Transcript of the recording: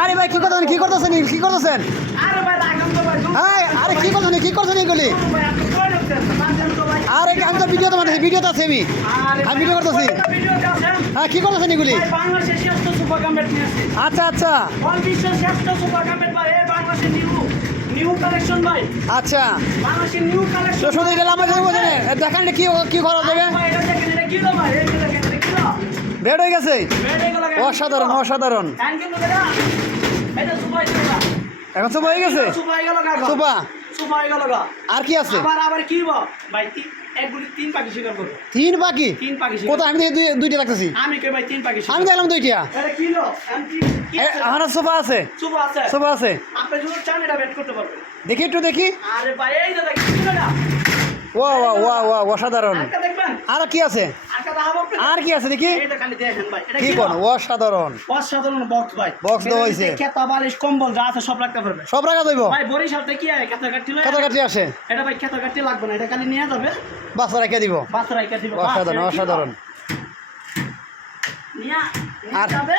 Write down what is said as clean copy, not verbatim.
আরে ভাই কি করতেছেন কি করতেছেন কি করতেছেন? হ্যাঁ আরে কি করতেছেন কি করতেছেন এগুলি? আরে আমি তো ভিডিও তোমার ভিডিওতে আছে আমি ভিডিও করতেছি। হ্যাঁ কি করতেছেন এগুলি? আচ্ছা আচ্ছা আচ্ছা তো শুধু গেলে আমাদের বোঝেন দেখান কি কি করা যাবে? বেড হয়ে গেছে, অসাধারণ অসাধারণ। এখন সুপা হয়ে গেছে, সুপা আর কি আছে? তিন পাখি কোথায়? আমি দুইটা রাখতেছি, আমি দেখলাম দুইটা। আমার সোফা আছে, সোফা আছে, দেখি একটু দেখি। ওয়া ওয়া ওয়া ওয়া অসাধারণ। আর কি আছে? আর কি আছে দেখি? কি কোন অসাধারণ অসাধারণ বক্স ভাই, বক্স দেওয়া হইছে। খেতা বালিশ কম্বল যা আছে সব রাখতে পারবে, সব রাখা যাইব ভাই। বরিশালতে কি আছে খেতা কাটি লয়, খেতা কাটি আসে এটা ভাই খেতা কাটি লাগবে না, এটা খালি নিয়ে যাবে, বাচ্চা রেখে দিব, বাচ্চা রাখা দিব। অসাধারণ অসাধারণ। নিয়া আর যাবে